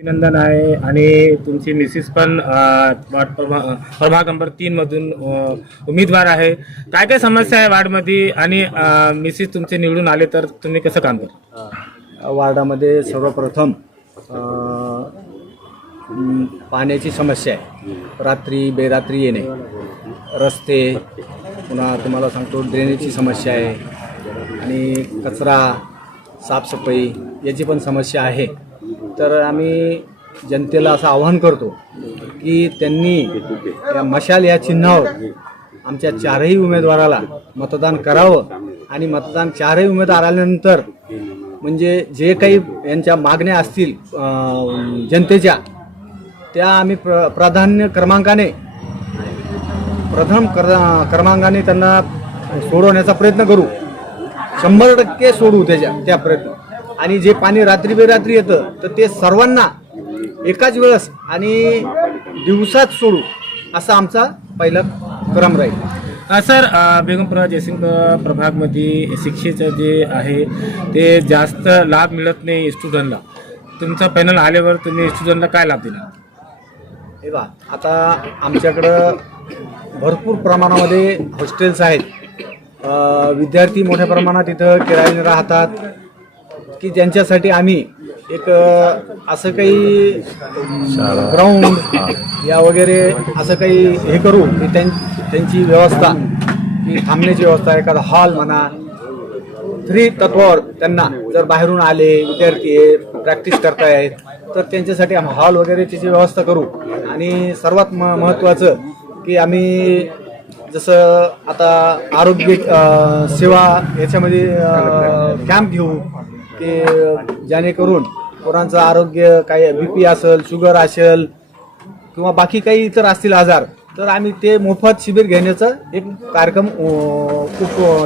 अभिनंदन आहे आणि तुमची मिसेस पण वार्ड प्रभाग नंबर 3 मधून उमेदवार आहे. काय काय समस्या आहे वार्डमध्ये आणि मिसेस तुमचे निवडून आले तर तुम्ही कसं काम करता? वार्डामध्ये सर्वप्रथम पाण्याची समस्या आहे. रात्री बेरात्री येणे, रस्ते, पुन्हा तुम्हाला सांगतो ड्रेनेजची समस्या आहे आणि कचरा, साफसफाई याची पण समस्या आहे. तर आम्ही जनतेला असं आवाहन करतो की त्यांनी या मशाल या चिन्हावर आमच्या चारही उमेदवाराला मतदान करावं आणि मतदान चारही उमेदवार आल्यानंतर म्हणजे जे काही यांच्या मागण्या असतील जनतेच्या त्या आम्ही प्राधान्य क्रमांकाने क्रमांकाने त्यांना सोडवण्याचा प्रयत्न करू. 100% सोडवू त्या प्रयत्न. आणि जे पाणी रात्री बेरात्री येतं तर ते सर्वांना एकाच वेळेस आणि दिवसात सोडू असा आमचा पहिला क्रम राहील. सर, बेगमपुरा जयसिंगपुरा प्रभागमध्ये शिक्षेचं जे आहे ते जास्त लाभ मिळत नाही स्टुडंटला. तुमचा पॅनल आल्यावर तुम्ही स्टुडंटला काय लाभ दिला? हे बा, आता आमच्याकडं भरपूर प्रमाणामध्ये हॉस्टेल्स आहेत. विद्यार्थी मोठ्या प्रमाणात इथं किरायाने राहतात की ज्यांच्यासाठी आम्ही एक असं काही ग्राउंड या वगैरे असं काही हे करू की त्यांची व्यवस्था, की थांबण्याची व्यवस्था, एखादा हॉल म्हणा, फ्री तत्वावर त्यांना जर बाहेरून आले विद्यार्थी प्रॅक्टिस करतायत तर त्यांच्यासाठी आम्ही हॉल वगैरे त्याची व्यवस्था करू. आणि सर्वात महत्त्वाचं की आम्ही जसं आता आरोग्य सेवा याच्यामध्ये कॅम्प घेऊ की जेणेकरून पोरांचं आरोग्य, काही BP असेल, शुगर असेल किंवा बाकी काही इतर असतील आजार, तर आम्ही ते मोफत शिबिर घेण्याचा एक कार्यक्रम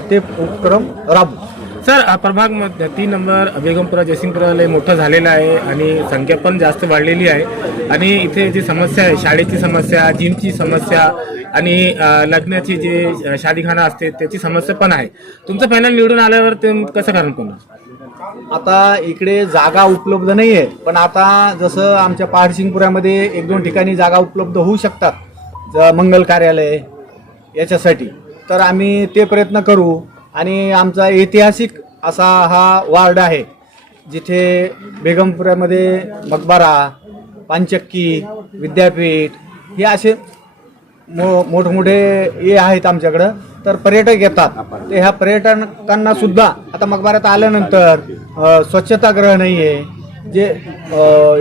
उपक्रम राबवू. सर, प्रभाग 3 नंबर बेगमपुरा जयसिंगपुरा लय मोठं झालेलं आहे आणि संख्या पण जास्त वाढलेली आहे. आणि इथे जी समस्या आहे, शाळेची समस्या, जिमची समस्या आणि लग्नाची जी शादीखाना असते त्याची समस्या पण आहे. तुमचं पॅनल निवडून आल्यावर ते कसं कारण करणार? आता इकडे जागा उपलब्ध नाही आहे, पण आता जसं आमच्या पहाडसिंगपुऱ्यामध्ये 1-2 ठिकाणी जागा उपलब्ध होऊ शकतात मंगल कार्यालय याच्यासाठी, तर आम्ही ते प्रयत्न करू. आणि आमचा ऐतिहासिक असा हा वार्ड आहे जिथे बेगमपुऱ्यामध्ये मकबरा, पानचक्की, विद्यापीठ हे असे मोठमोठे हे आहेत आमच्याकडं. तर पर्यटक येतात, ते ह्या पर्यटकांना सुद्धा आता मकबऱ्यात आल्यानंतर स्वच्छतागृह नाही आहे, जे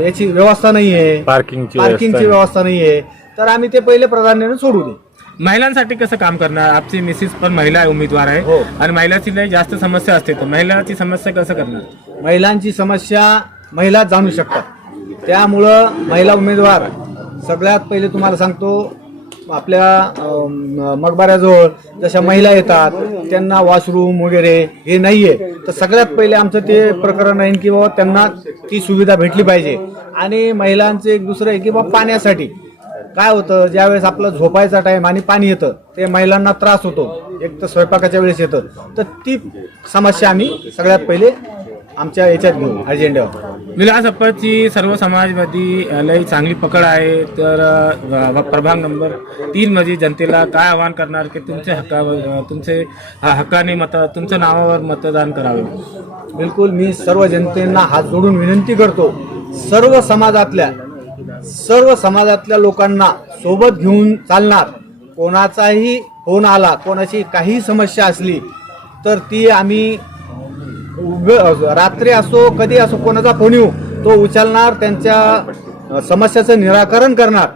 याची व्यवस्था नाही आहे, पार्किंगची व्यवस्था नाही आहे, तर आम्ही ते पहिले प्राधान्याने सोडू दे. महिलांसाठी कसं काम करणार? आपची मिसेस पण महिला उमेदवार आहे. हो. आणि महिलाची लय जास्त समस्या असते, तर महिलाची समस्या कसं करणार? महिलांची समस्या महिला जाणू शकतात, त्यामुळं महिला उमेदवार सगळ्यात पहिले तुम्हाला सांगतो आपल्या मकबऱ्याजवळ जशा महिला येतात त्यांना वॉशरूम वगैरे हे नाही आहे, तर सगळ्यात पहिले आमचं ते प्रकरण आहे की बाबा त्यांना ती सुविधा भेटली पाहिजे. आणि महिलांचं एक दुसरं आहे की बाबा पाण्यासाठी काय होतं, ज्यावेळेस आपलं झोपायचा टाईम आणि पाणी येतं ते महिलांना त्रास होतो, एक तर स्वयंपाकाच्या वेळेस येतं, तर ती समस्या आम्ही सगळ्यात पहिले आमच्या याच्यात घेऊ अजेंड्यावर. विलास अप्पाची सर्व समाजमध्ये लई चांगली पकड आहे. तर प्रभाग नंबर 3 मध्ये जनतेला काय आवाहन करणार की तुमचे हक्काने तुमच्या नावावर मतदान करावे? बिलकुल, मी सर्व जनतेला हात जोडून विनंती करतो, सर्व समाजातल्या लोकांना सोबत घेऊन चालणार. कोणाचाही फोन आला, कोणाची काही समस्या असली तर ती आम्ही रात्री असो कधी असो कोणाचा फोन येऊ तो उचलणार, त्यांच्या समस्याचं निराकरण करणार.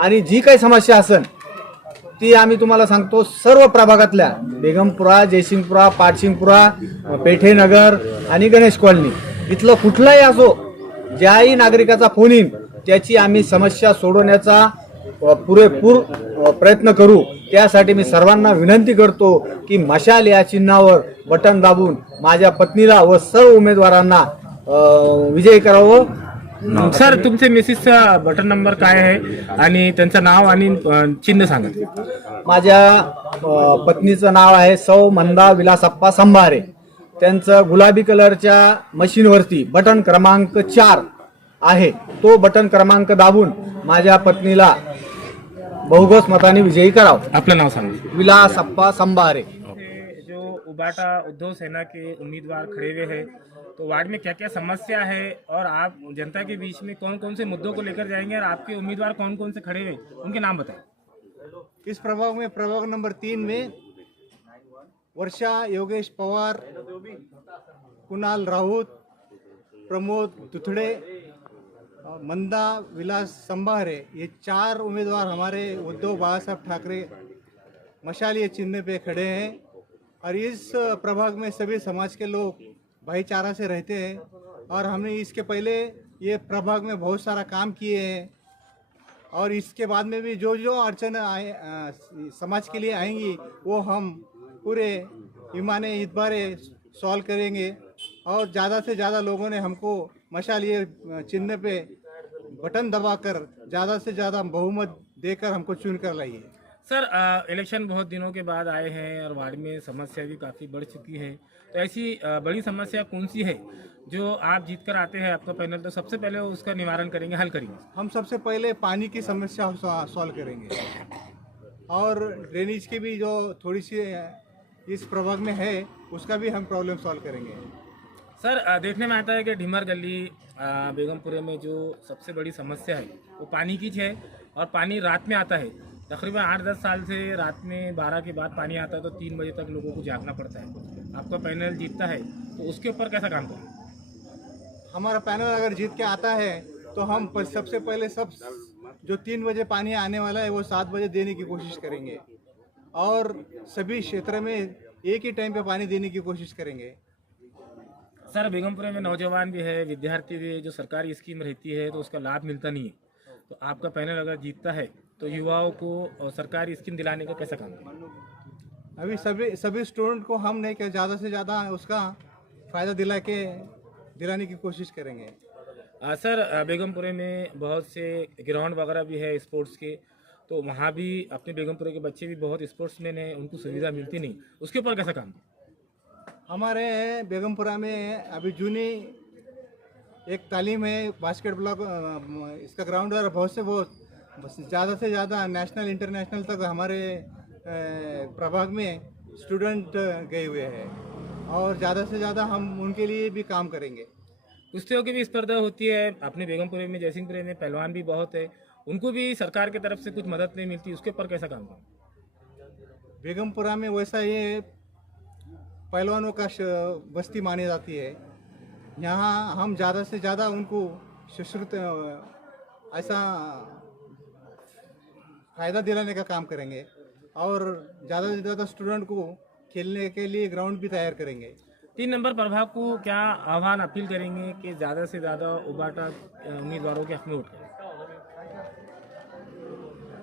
आणि जी काही समस्या असेल ती आम्ही तुम्हाला सांगतो सर्व प्रभागातल्या बेगमपुरा, जयसिंगपुरा, पाटसिंगपुरा, पेठेनगर आणि गणेश कॉलनी इथलं कुठलाही असो, ज्याही नागरिकाचा फोन येईल त्याची आम्ही समस्या सोडवण्याचा पुरेपूर प्रयत्न करू. त्यासाठी मी सर्वांना विनंती करतो की मशाल या चिन्हावर बटन दाबून माझ्या पत्नीला व सर्व उमेदवारांना विजयी करावं. सर, तुमचे मिसेसचा बटन नंबर काय आहे आणि त्यांचं नाव आणि चिन्ह सांगा. माझ्या पत्नीचं नाव आहे सौ मंदा विलासप्पा संभारे. त्यांचं गुलाबी कलरच्या मशीनवरती बटन क्रमांक 4 आहे तो बटन क्रमांक दाबून माझ्या पत्नीला बहुघोष मताने विजयी करावं. आपलं नाव सांगा. विलास अप्पा संभारे. जो उबाटा उद्धव सेना के उम्मीदवार खड़े हुए हैं, तो वार्ड में क्या क्या समस्या है और आप जनता के बीच में कौन कौन से मुद्दों को लेकर जाएंगे और आपके उम्मीदवार कौन कौन से खड़े हुए उनके नाम बताएं. इस प्रभाग में प्रभाग नंबर 3 में वर्षा योगेश पवार, कुणाल राउत, प्रमोद दुथड़े, मंदा विलास संभारे, ये 4 उम्मीदवार हमारे उद्धव बाला साहब ठाकरे मशालिया चिन्ह पे खड़े हैं. और इस प्रभाग में सभी समाज के लोग भाईचारा से रहते हैं और हमने इसके पहले ये प्रभाग में बहुत सारा काम किए हैं और इसके बाद में भी जो जो अड़चन समाज के लिए आएंगी वो हम पूरे ईमाने इतबारे सॉल्व करेंगे. और ज़्यादा से ज़्यादा लोगों ने हमको मशाल ये चिन्ह पे बटन दबाकर ज़्यादा से ज़्यादा बहुमत देकर हमको चुन कर लाइए. सर, इलेक्शन बहुत दिनों के बाद आए हैं और वार्ड में समस्या भी काफ़ी बढ़ चुकी है, तो ऐसी बड़ी समस्या कौन सी है जो आप जीत कर आते हैं आपका पैनल, तो सबसे पहले उसका निवारण करेंगे, हल करेंगे? हम सबसे पहले पानी की समस्या सॉल्व करेंगे और ड्रेनेज की भी जो थोड़ी सी इस प्रभाग में है उसका भी हम प्रॉब्लम सॉल्व करेंगे. सर, देखने में आता है कि ढिमर गली बेगमपुरे में जो सबसे बड़ी समस्या है वो पानी की है और पानी रात में आता है. तकरीबन 8-10 साल से रात में 12 के बाद पानी आता है तो 3 बजे तक लोगों को जागना पड़ता है. आपका पैनल जीतता है तो उसके ऊपर कैसा काम करें? हमारा पैनल अगर जीत के आता है तो हम सबसे पहले जो 3 बजे पानी आने वाला है वो 7 बजे देने की कोशिश करेंगे और सभी क्षेत्र में एक ही टाइम पे पानी देने की कोशिश करेंगे. सर, बेगमपुरे में नौजवान भी है, विद्यार्थी भी है, जो सरकारी स्कीम रहती है तो उसका लाभ मिलता नहीं है, तो आपका पैनल अगर जीतता है तो युवाओं को सरकारी स्कीम दिलाने का कैसा काम करें? अभी सभी स्टूडेंट को हम नहीं, ज़्यादा से ज़्यादा उसका फ़ायदा दिलाने की कोशिश करेंगे. सर, बेगमपुरे में बहुत से ग्राउंड वगैरह भी है स्पोर्ट्स के, तो वहाँ भी अपने बेगमपुरे के बच्चे भी बहुत स्पोर्ट्समैन हैं, उनको सुविधा मिलती नहीं, उसके ऊपर कैसा काम? हमारे बेगमपुरा में अभी जूनी एक तालीम है, बास्केट ब्लॉक इसका ग्राउंड है, बहुत ज़्यादा से ज़्यादा नेशनल इंटरनेशनल तक हमारे प्रभाग में स्टूडेंट गए हुए हैं और ज़्यादा से ज़्यादा हम उनके लिए भी काम करेंगे. कुश्तियों की भी स्पर्धा होती है अपने बेगमपुरे में, जयसिंहपुरे में पहलवान भी बहुत है, उनको भी सरकार की तरफ से कुछ मदद नहीं मिलती, उसके ऊपर कैसा काम करें? बेगमपुरा में वैसा ये पहलवानों का बस्ती मानी जाती है. यहाँ हम ज़्यादा से ज़्यादा उनको सशक्त ऐसा फ़ायदा दिलाने का काम करेंगे और ज़्यादा से ज़्यादा स्टूडेंट को खेलने के लिए ग्राउंड भी तैयार करेंगे. 3 नंबर प्रभाग को क्या आह्वान अपील करेंगे कि ज़्यादा से ज़्यादा उबाटा उम्मीदवारों के हक में वोट करें?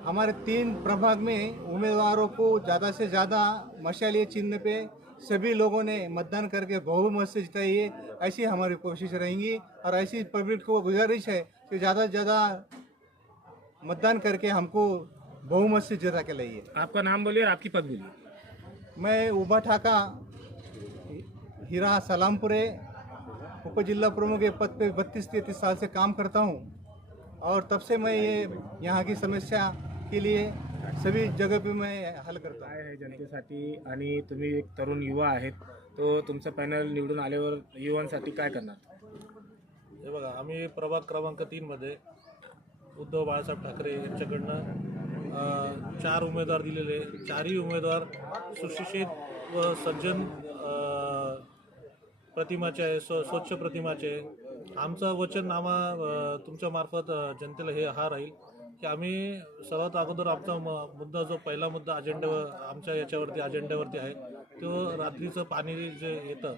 हमारे 3 प्रभाग में उम्मीदवारों को ज़्यादा से ज़्यादा मशालिया चिन्ह पे सभी लोगों ने मतदान करके बहुमत से जिताइए, ऐसी हमारी कोशिश रहेंगी. और ऐसी पब्लिक को गुजारिश है कि ज़्यादा से ज़्यादा मतदान करके हमको बहुमत से जिता के लाइए. आपका नाम बोलिए और आपकी पद बोलिए. मैं उबाठा का हीरा सलामपुरे उप जिला प्रमुख के पद पे 32-33 साल से काम करता हूँ और तब से मैं ये यहाँ की समस्या के लिए सभी जगह पे मैं हल करतो. काय आहे जनतेसाठी आणि तुम्ही एक तरुण युवा आहेत, तो तुमचं पॅनल निवडून आल्यावर युवांसाठी काय करणार? हे बघा, आम्ही प्रभाग क्रमांक 3 मध्ये उद्धव बाळासाहेब ठाकरे यांच्याकडनं 4 उमेदवार दिलेले. 4ही उमेदवार सुशिक्षित व सज्जन प्रतिमाचे आहे, स्वच्छ प्रतिमाचे आहे. आमचं वचननामा तुमच्या मार्फत जनतेला हा राहील की आम्ही सर्वात अगोदर आमचा मुद्दा जो पहिला मुद्दा आमच्या अजेंड्यावरती आहे तो रात्रीचं पाणी जे येतं,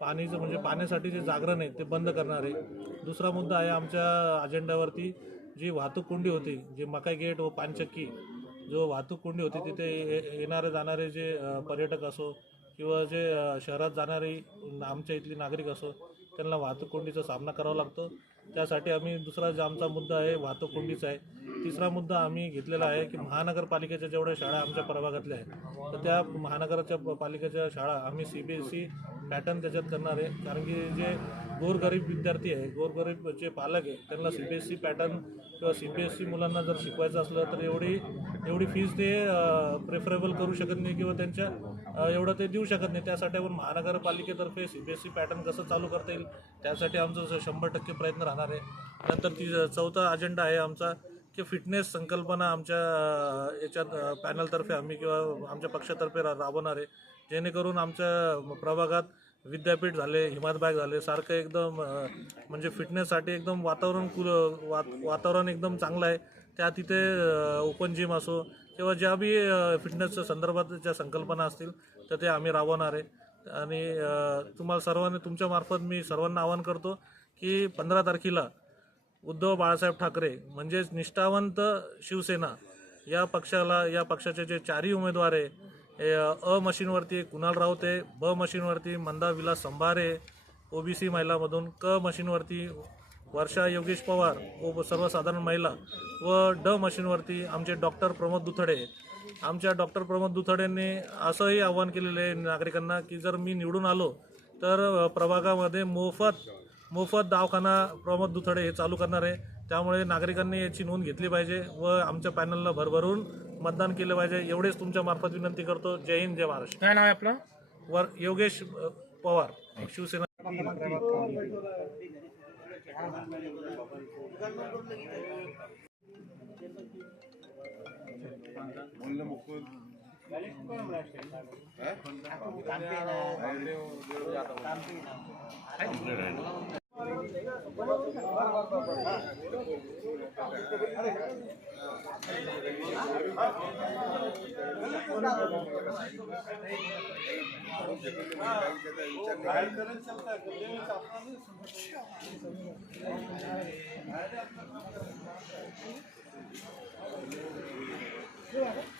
पाणीचं म्हणजे पाण्यासाठी जे जागरण आहे ते बंद करणार आहे. दुसरा मुद्दा आहे आमच्या अजेंड्यावरती जी वाहतूक कोंडी होती, जे मकाई गेट व पानचक्की जो वाहतूक कोंडी होती, तिथे येणारे जाणारे जे पर्यटक असो किंवा जे शहरात जाणारे आमच्या इथली नागरिक असो, त्यांना वाहतूक कोंडीचा सामना करावा लागतो. त्यासाठी आम्ही दुसरा जो आमचा मुद्दा आहे वाहतूक कोंडीचा आहे. तिसरा मुद्दा आम्ही घेतलेला आहे की महानगरपालिकेच्या जेवढ्या शाळा आमच्या प्रभागातल्या आहेत तर त्या महानगराच्या पालिकेच्या शाळा आम्ही CBSE पॅटर्न त्याच्यात करणार आहे. कारण की जे गोरगरीब विद्यार्थी आहे, गोरगरीब जे पालक आहे त्यांना CBSE पॅटर्न किंवा CBSE मुलांना जर शिकवायचं असलं तर एवढी फीज ते प्रेफरेबल करू शकत नाही किंवा त्यांच्या एवढं ते देऊ शकत नाही. त्यासाठी आपण महानगरपालिकेतर्फे CBSE पॅटर्न कसं चालू करता येईल त्यासाठी आमचं 100% प्रयत्न राहणार आहे. नंतर चौथा अजेंडा आहे आमचा की फिटनेस संकल्पना आमच्या याच्यात पॅनलतर्फे आम्ही किंवा आमच्या पक्षातर्फे राबवणार आहे. जेणेकरून आमच्या प्रभागात विद्यापीठ झाले, हिमायतबाग झाले सारखं एकदम म्हणजे फिटनेससाठी एकदम वातावरण एकदम चांगलं आहे. त्या तिथे ओपन जिम असो किंवा ज्या बी फिटनेसच्या संदर्भात ज्या संकल्पना असतील तर ते आम्ही राबवणार आहे. आणि तुम्हाला सर्वांनी तुमच्यामार्फत मी सर्वांना आवाहन करतो की 15 तारखेला उद्धव बाळासाहेब ठाकरे म्हणजेच निष्ठावंत शिवसेना या पक्षाचे जे 4ही उमेदवार आहे अ मशीनवरती कुणाल राऊत आहे, ब मशीनवरती मंदा विलास संभारे OBC महिलामधून, क मशीनवरती वर्षा योगेश पवार सर्वसाधारण महिला व ड मशीनवरती आमचे डॉक्टर प्रमोद दुथडे. आमच्या डॉक्टर प्रमोद दुथडेंनी असंही आवाहन केलेलं आहे नागरिकांना की जर मी निवडून आलो तर प्रभागामध्ये मोफत दवाखाना प्रमोद दुथडे हे चालू करणार आहे. त्यामुळे नागरिकांनी याची नोंद घेतली पाहिजे व आमच्या पॅनलला भरभरून मतदान केलं पाहिजे. एवढेच तुमच्या मार्फत विनंती करतो. जय हिंद, जय महाराष्ट्र. काय नाव आहे आपलं? योगेश पवार, शिवसेना. Yeah.